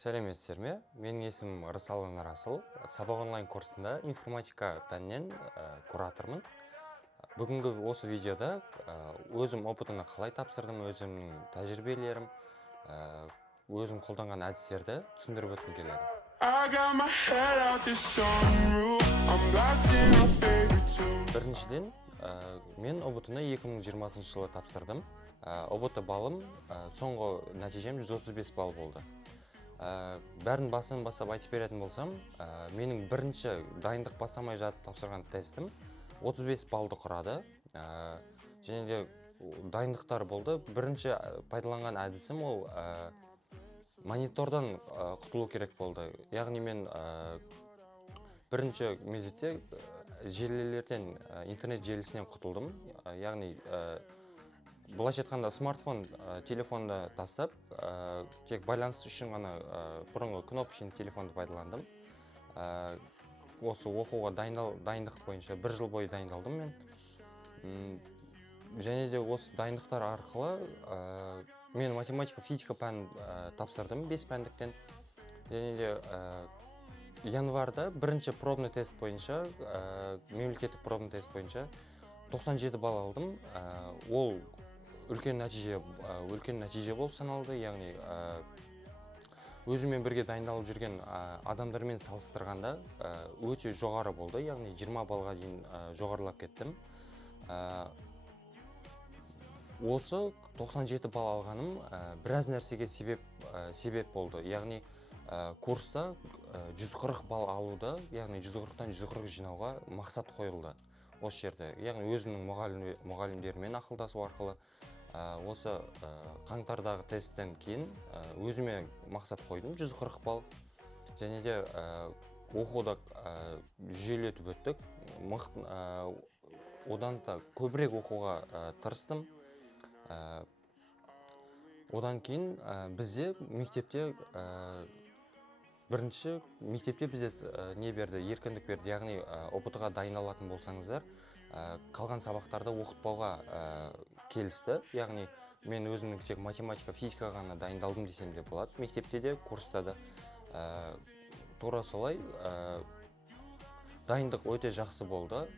Сәлеметсіздер ме? Менің есімім Рысалан Расыл. Сабақ онлайн курсында информатика пәнінен куратормын. Бүгінгі осы видеода өзім опытына қалай тапсырдым, өзімнің тәжірибелерім, өзім қолданған әдістерді түсіндіріп өткім келеді. Біріншіден, мен опытына 2020 жылы тапсырдым. Опыты балым, соңғы нәтижем 135 балл болды. Бәрін басынан бастап айтып беретін болсам, менің бірінші дайындық бастамай жатып тапсырған тестім 35 баллды құрады. Және де дайындықтар болды. Бірінші пайдаланған әдісім ол монитордан құтылу керек болды. Яғни мен бірінші мезетте желілерден, интернет желісінен құтылдым. Яғни былайша айтқанда смартфон, телефонды тастап, тек байланыс үшін ғана бұрынғы кнопочный телефонды пайдаландым. Осы оқуға дайындық бойынша 1 жыл бойы дайындалдым мен. Және де осы дайындықтар арқылы мен математика, физика пәнін тапсырдым 5 пәндіктен. Және де январда бірінші пробный тест бойынша, мемлекеттік пробный тест бойынша 97 балл алдым. Ол үлкен нәтиже болып саналды, яғни өзімен бірге дайындалып жүрген адамдармен салыстырғанда өте жоғары болды, яғни 20 балға дейін жоғарылап кеттім. Осы 97 балл алғаным біраз нәрсеге себеп болды, яғни курста 140 балл алуды, яғни 140-тан 140 жинауға мақсат қойылды осы жерде. Яғни өзімнің мұғалімдерімен ақылдасу арқылы осы қаңтардағы тесттен кейін өзіме мақсат қойдым 140 балл. Және де оқуды жүйелетіп өттік. Одан да көбірек оқуға тырыстым. Одан кейін бізде мектепте бізде не берді, еркіндік берді, яғни опытыға дайындалатын болсаңыздар, қалған сабақтарды оқытпауға келісті. Яғни мен өзімнің тек математика, физика ғана дайындалдым десем де болады. Мектепте де, курста да. Тура солай дайындық өте жақсы болды.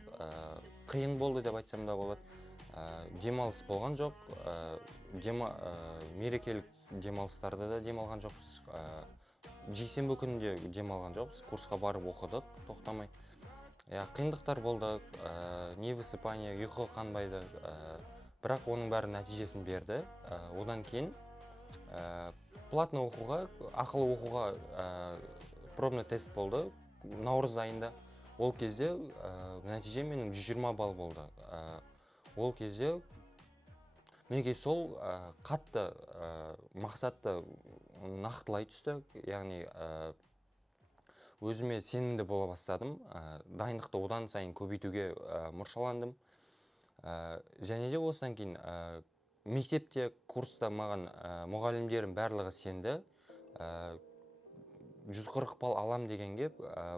Қиын болды деп айтсам да болады. Демалыс болған жоқ. Мерекелік демалыстарда да демалған жоқпыз. Жексенбі күнінде демалған жоқпыз. Курсқа барып оқыдық, тоқтамай. Қиындықтар болды, невысыпание, ұйқы қанбайды, бірақ оның бәрі нәтижесін берді. Одан кейін платный оқуға, ақылы оқуға пробный тест болды наурыз айында. Ол кезде нәтиже менің 120 балл болды. Ол кезде менің сол қатты мақсатты нақтылай түсті, яғни өзіме сенімді бола бастадым. Дайындықты одан сайын көбейтуге мұршаландым. Және де осыдан кейін мектепте, курста маған мұғалімдерім барлығы сенді. 140 балл алам дегенге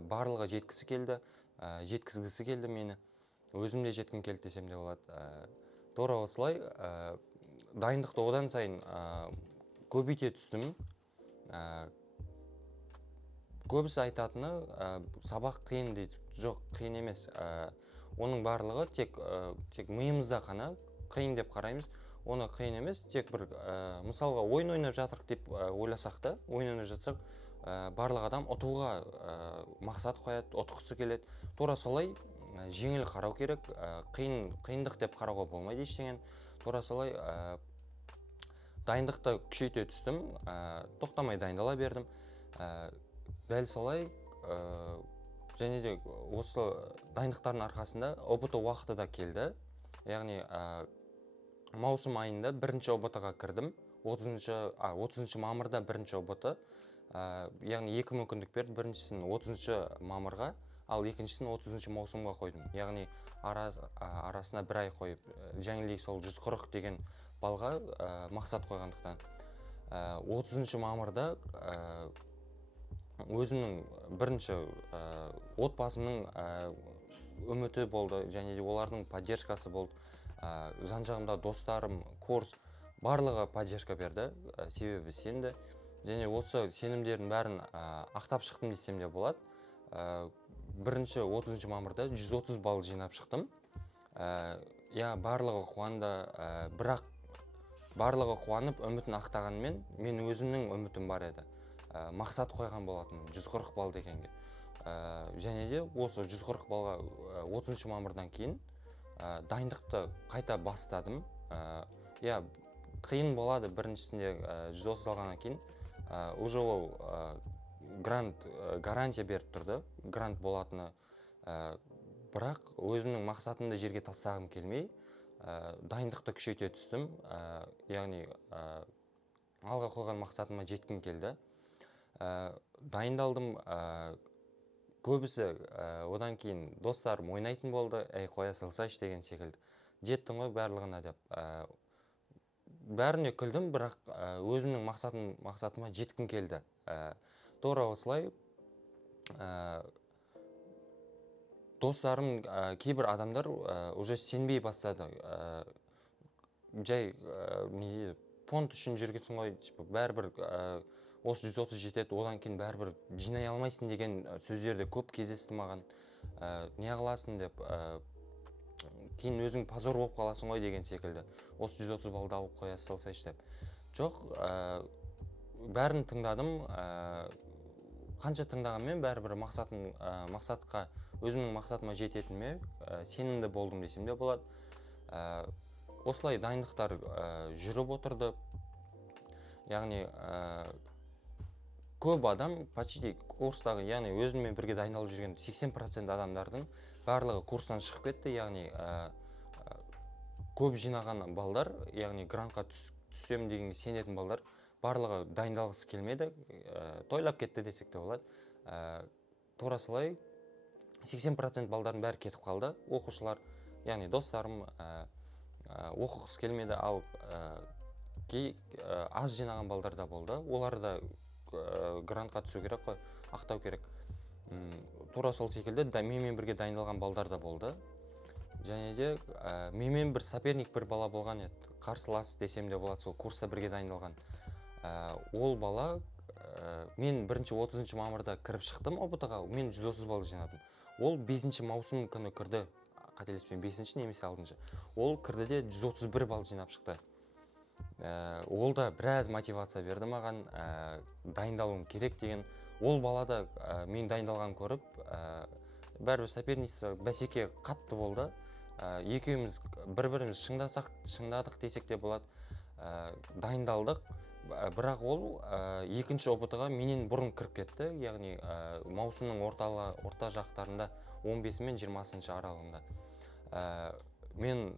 барлығы жеткізгісі келді мені. Өзім де жеткім келді десем де болады. Тура осылай дайындықты одан сайын көбейте түстім. Көбісі айтатыны сабақ қиын дейді. Жоқ, қиын емес. Оның барлығы тек миымызда қана қиын деп қараймыз. Оны қиын емес, тек бір мысалға ойын ойнап жатырық деп ойласақ та, ойын ойнап жатсақ, барлық адам ұтуға мақсат қояды, ұтқысы келеді. Тура солай жеңіл қарау керек, қиындық деп қарауға болмайды ештеңені. Тура солай дайындықты күшейте түстім, тоқтамай дайындала бердім. Дәл солай, және де осы дайындықтардың арқасында опыты уақыты да келді. Яғни маусым айында бірінші опытыға кірдім. 30 мамырда бірінші опыты. Яғни 2 мүмкіндік берді. Біріншісін 30 мамырға, ал екіншісін 30 маусымға қойдым. Яғни арасына 1 ай қойып, жаңағыдай сол 140 деген балға мақсат қойғандықтан. 30 мамырда өзімнің бірінші отбасымның үміті болды, және де олардың поддержкасы болды. Жан-жағымда достарым, курс барлығы поддержка берді, себебі сенді. және осы сенімдердің бәрін ақтап шықтым десем де болады. Бірінші 30 мамырда 130 балл жинап шықтым. Барлығы қуанды, бірақ барлығы қуанып үмітін ақтағанмен мен өзімнің үмітім бар еді. Мақсат қойған болатын 140 балл дегенге. Және де осы 140 балға 30 мамырдан кейін дайындықты қайта бастадым. Қиын болады біріншісінде 130 алғаннан кейін. Уже ол грант гарантия беріп тұрды, грант болатыны. Бірақ өзімнің мақсатымды жерге тастағым келмей, дайындықты күшейте түстім. Яғни алға қойған мақсатыма жеткім келді. Дайындалдым. Көбісі одан кейін достарым ойнайтын болды, қоя салсайшы деген секілді. Жеттің ғой барлығына деп. Бәріне күлдім, бірақ өзімнің мақсатыма жеткім келді. Тура осылай достарым, кейбір адамдар уже сенбей бастады. Жай фонд үшін жүргенсің ғой, бәрібір осы 130 жетеді, одан кейін бәрібір жинай алмайсың деген сөздерді көп кездесті маған. Не қыласың деп, кейін өзің позор болып қаласың ғой деген секілді. Осы 130 балды алып қоя салсайшы деп. Жоқ, бәрін тыңдадым. Қанша тыңдағанмен бәрібір мақсатқа, өзімнің мақсатыма жететініме сенімді болдым десем де болады. Осылай дайындықтар жүріп отырды. Яғни көп адам, почти курстағы, яғни өзіммен бірге дайындалып жүрген 80% адамдардың барлығы курстан шығып кетті. Яғни көп жинаған балдар, яғни грантқа түссем деген сенетін балдар, барлығы дайындалғысы келмеді, тойлап кетті десек те болады. Тура солай 80% балдардың бәрі кетіп қалды. Оқушылар, яғни достарым оқығысы келмеді, ал аз жинаған балдар да болды. Олар да грантқа түсу керек қой, ақтау керек. Тура сол секілді менімен бірге дайындалған балдар да болды. Және де менімен бір соперник бір бала болған еді. Қарсылас десем де болады, сол курста бірге дайындалған. Ол бала, мен бірінші 30 мамырда кіріп шықтым ОБТ-ға, мен 130 балл жинадым. Ол 5 маусым күні кірді, қателеспеймін, 5 немесе 6. Ол кірді де 131 балл жинап шықты. Ол да біраз мотивация берді маған, дайындалуым керек деген. Ол бала да мен дайындалған көріп, бәрібір соперница бәсеке қатты болды. Екеуміз бір-біріміз шыңдадық десек те болады. Дайындалдық, бірақ ол екінші ОБТ-ға менен бұрын кіріп кетті. Яғни маусымның орта жақтарында 15 мен 20 аралығында. Мен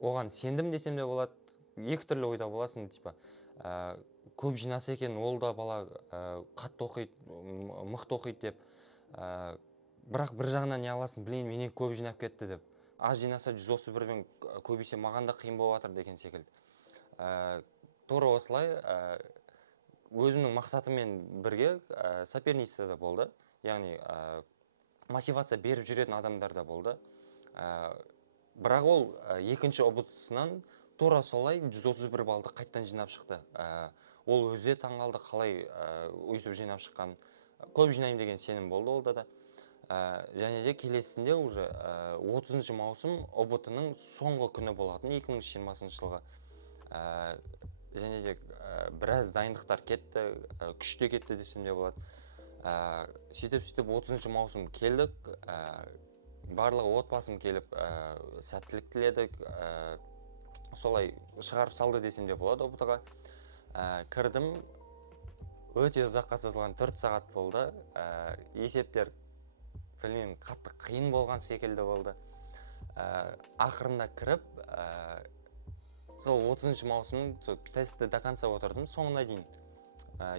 оған сендім десем де болады. Екі түрлі ойда боласың, көп жинаса екен, ол да бала қатты оқиды, мықты оқиды деп. Бірақ бір жағынан не аласың, білейін, менен көп жинап кетті деп. Аз жинаса 131-бен көбейсе маған да қиын болып жатыр деген секілді. Тура осылай өзімнің мақсатыммен бірге соперница да болды. Яғни мотивация беріп жүретін адамдар да болды. Бірақ ол екінші ОБТ-сынан тура солай 131 балды қайттан жинап шықты. Ол өзі таңғалды, қалай өйтіп жинап шыққан. Көп жинайым деген сенім болды олда да. Және де келесінде уже 30 маусым ОБТ-ның соңғы күні болатын 2020 жылғы. Және де біраз дайындықтар кетті, күште кетті десем де болады. Сөйтіп 30 маусым келдік, барлығы отбасым келіп сәттілік тіледік, солай шығарып салды десем де болады ОБТ-ға. Кірдім, өте ұзаққа созылған 4 сағат болды. Есептер, білмеймін, қатты қиын болған секілді болды. Ақырында кіріп, сол 30 маусымның тестті до конца отырдым, соңына дейін.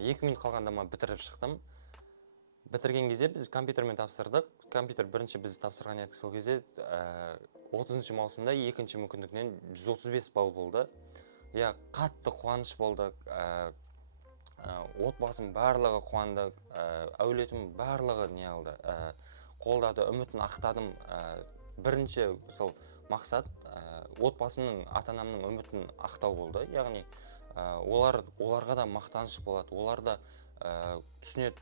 2 минут қалғанда бітіріп шықтым. Бітірген кезде біз компьютермен тапсырдық. Компьютер бірінші біз тапсырған едік сол кезде 30 маусымда екінші мүмкіндігінен 135 балл болды. Қатты қуаныш болды. Отбасым барлығы қуанды, әулетім барлығы не алды, қолдады, үмітін ақтадым. Бірінші сол мақсат отбасымның, ата-анамның үмітін ақтау болды. Яғни оларға да мақтаныш болады, олар да түсінеді,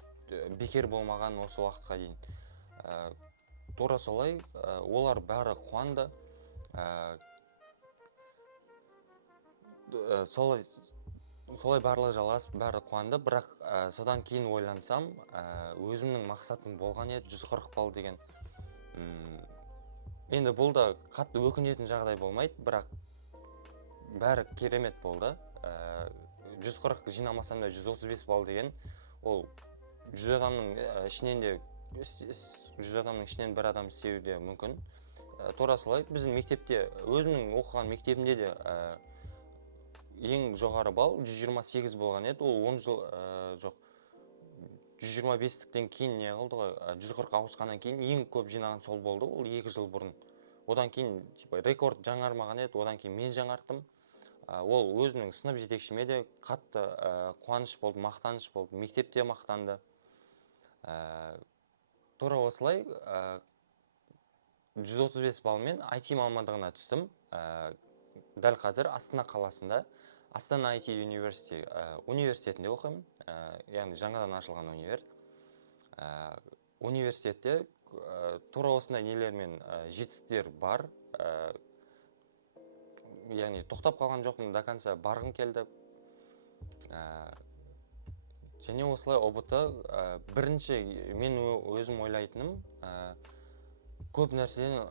бекер болмаған осы уақытқа дейін. Тура солай, олар бәрі қуанды. Солай барлығы жалғасып, бәрі қуанды, бірақ содан кейін ойлансам, өзімнің мақсатым болған еді 140 балл деген. Енді бұл да қатты өкінетін жағдай болмайды, бірақ бәрі керемет болды. 140 жинамасам да 135 балл деген, ол 100 адамның ішінен бір адам істеуі де мүмкін. Тура солай, біздің мектепте, өзімнің оқыған мектебімде де ең жоғары балл 128 болған еді. Ол 10 жыл жоқ, 125-тіктен кейін не қылды ғой, 140 ауысқаннан кейін ең көп жинаған сол болды, ол 2 жыл бұрын. Одан кейін рекорд жаңармаған еді, одан кейін мен жаңарттым. Ол өзінің сынып жетекшіме де қатты қуаныш болды, мақтаныш болды, мектепте мақтанды. Тура осылай 135 балмен IT мамандығына түстім. Дәл қазір Астана қаласында Астана IT университетінде оқимын, яғни жаңадан ашылған универ. Университетте тура осындай нелермен жетістіктер бар. Яғни тоқтап қалған жоқпын, до конца барғым келді. Және осылай ұбт бірінші мен өзім ойлайтыным, көп нәрседен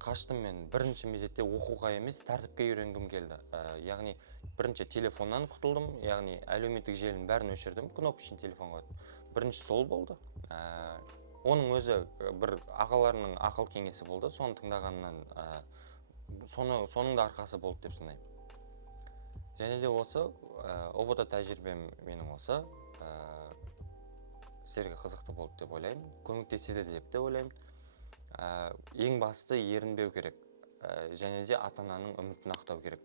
қаштым мен. Бірінші мезетте оқуға емес, тәртіпке үйренгім келді. Яғни бірінші телефоннан құтылдым, яғни әлеуметтік желінің бәрін өшірдім, кнопочный телефон қойдым. Бірінші сол болды. Оның өзі бір ағаларының ақыл кеңесі болды, соны тыңдағаннан соның да арқасы болды деп санаймын. Және де осы ұбт тәжірибем менің осы сіздерге қызықты болды деп ойлаймын, көмектеседі деп те ойлаймын. Ең бастысы ерінбеу керек, және де ата-ананың үмітін ақтау керек.